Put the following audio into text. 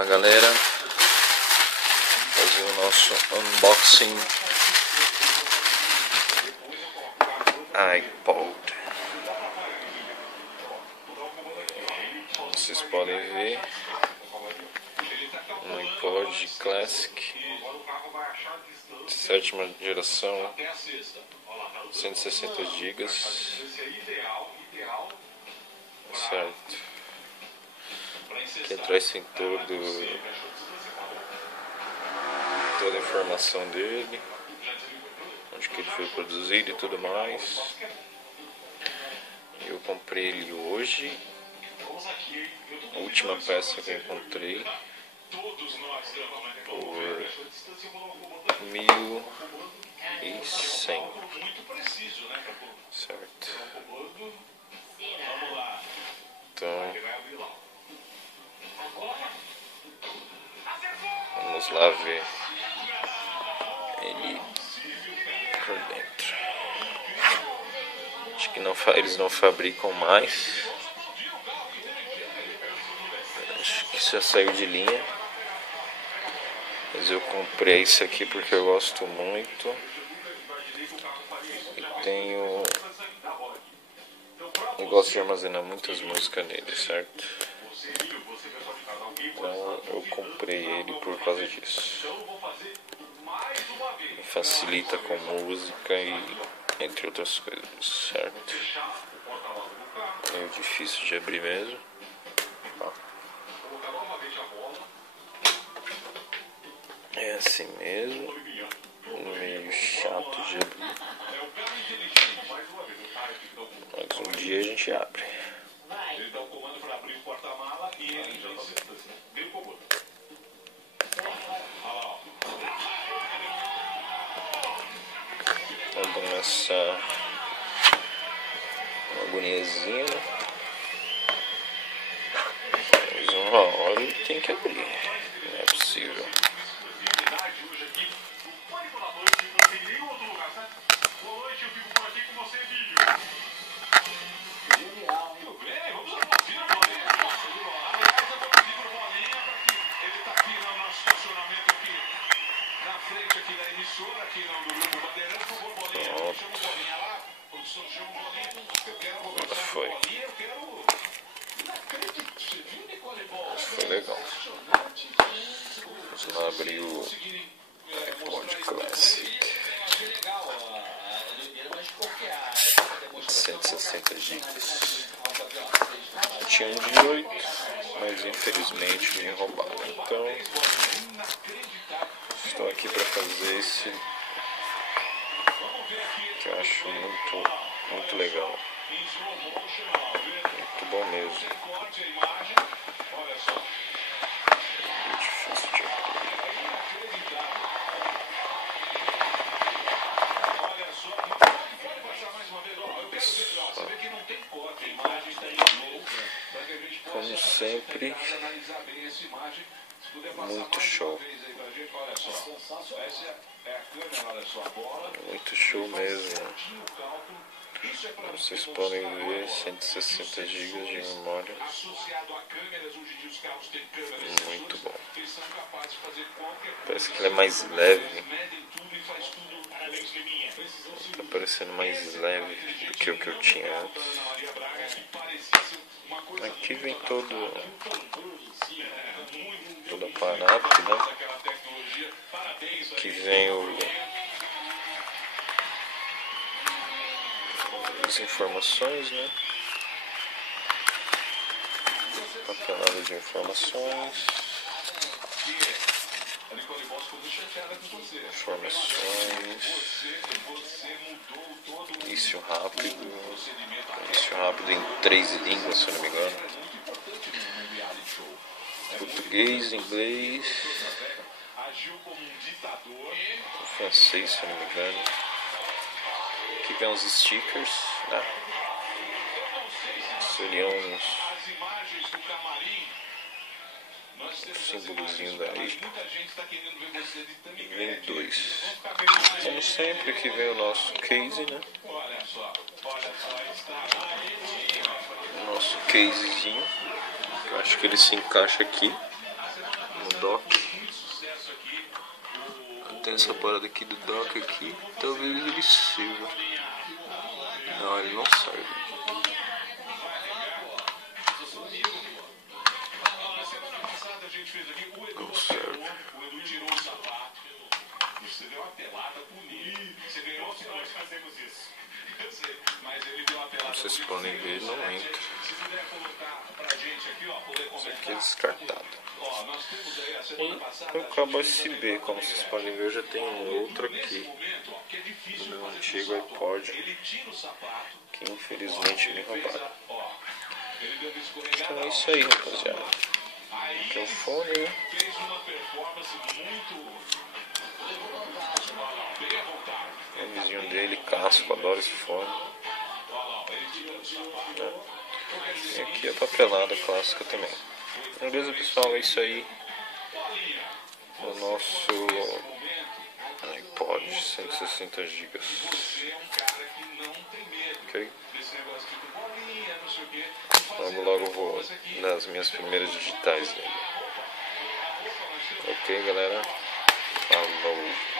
lá, galera, fazer o nosso unboxing iPod. Vocês podem ver um iPod Classic, 7ª geração, 160 GB, certo? Aqui atrás tem toda a informação dele, onde que ele foi produzido e tudo mais. Eu comprei ele hoje, a última peça que eu encontrei, por 1.100, certo? Então vamos lá ver ele por dentro. Acho que eles não fabricam mais. Acho que já saiu de linha. Mas eu comprei esse aqui porque eu gosto muito. E eu gosto de armazenar muitas músicas nele, certo? Então eu comprei ele por causa disso. Facilita com música e entre outras coisas, certo? É meio difícil de abrir mesmo. É assim mesmo, meio chato de abrir, mas um dia a gente abre. Tá dando essa agoniazinha, mas uma hora ele tem que abrir, não é possível. Foi legal. Vamos lá abrir o iPod Classic, 160 GB. Tinha um de 8, mas infelizmente me roubaram. Então estou aqui para fazer esse que eu acho muito legal, muito bom mesmo. É difícil de abrir. Como sempre, muito show. Muito show mesmo. Vocês podem ver, 160 GB de memória. Muito bom. Parece que ele é mais leve. Tá parecendo mais leve do que o que eu tinha antes. Aqui vem todo aparato, né? Aqui vem as informações, né? Papelada de informações. Início rápido em 3 línguas, se eu não me engano. Português, inglês, francês, se eu não me engano. Aqui vem uns stickers, né? Seriam uns símbolozinho daí. Vem 2. Como sempre, aqui vem o nosso case, né? O nosso casezinho. Eu acho que ele se encaixa aqui. dock. Tem essa parada aqui do dock aqui. Talvez ele sirva. Não, ele não serve. Não serve. Vocês podem ver, não entra. Isso aqui é descartado. E o cabo USB, como vocês podem ver, eu já tenho outro aqui do meu antigo iPod, que infelizmente me roubaram. Então é isso aí, rapaziada. Aqui é o fone, né? O vizinho dele, casco, adoro esse fone. E aqui a papelada clássica também. Beleza, pessoal, é isso aí. O nosso iPod 160 GB. Ok? Logo eu vou dar as minhas primeiras digitais dele. Ok, galera? Falou!